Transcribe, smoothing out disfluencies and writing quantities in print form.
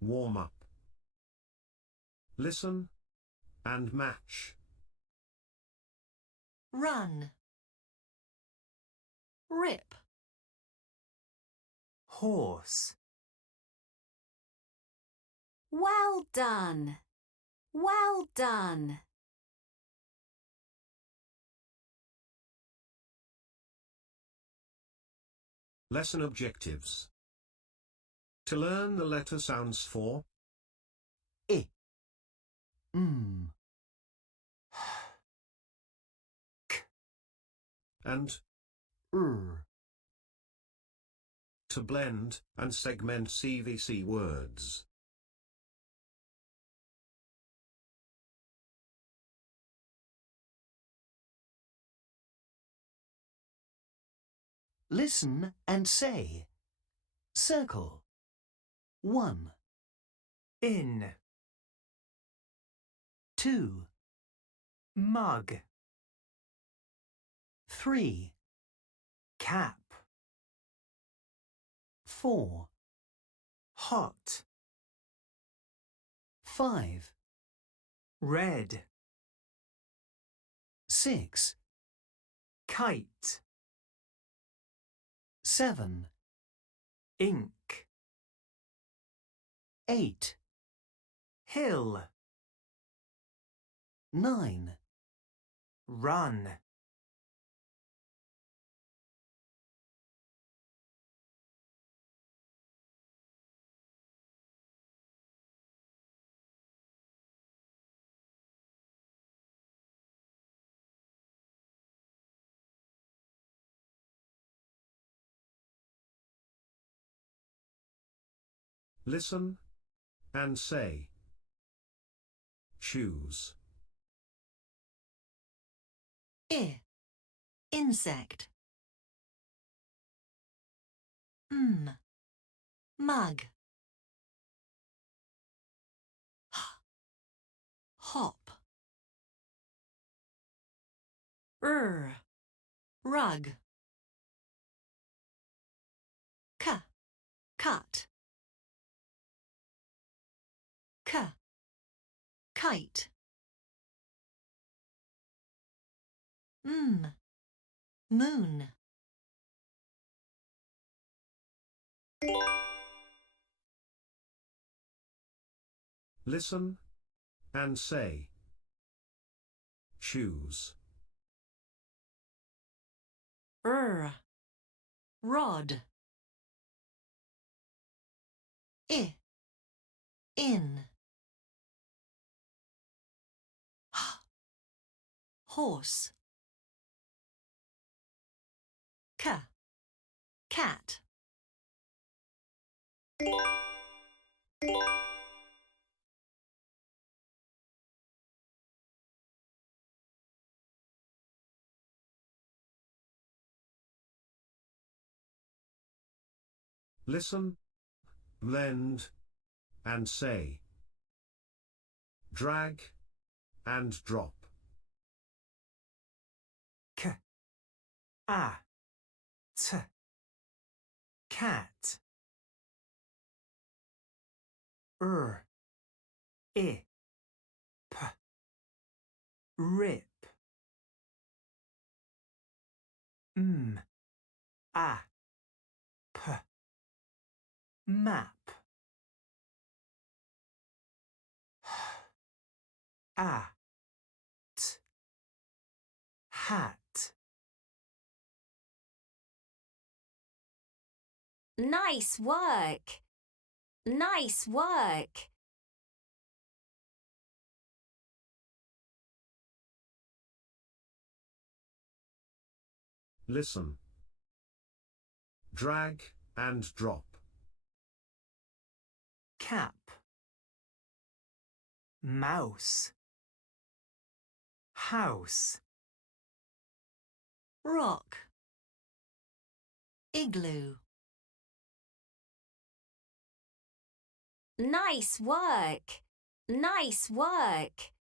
Warm up. Listen and match. Run. Rip. Horse. Well done. Well done. Lesson objectives. To learn the letter sounds for I. and to blend and segment CVC words. Listen and say. Circle. 1. In. 2. Mug. 3. Cap. 4. Hot. 5. Red. 6. Kite. 7. Ink. 8. Hill. 9. Run. Listen and say. Choose. I. Insect. Mug. Hop. Rug. Cut. Kite. Moon. Listen and say. Choose. Rod. In. Horse. Cat. Listen, blend, and say. Drag and drop. Cat. Rip. Map. Hat. Nice work. Nice work. Listen. Drag and drop. Cap. Mouse. House. Rock. Igloo. Nice work. Nice work.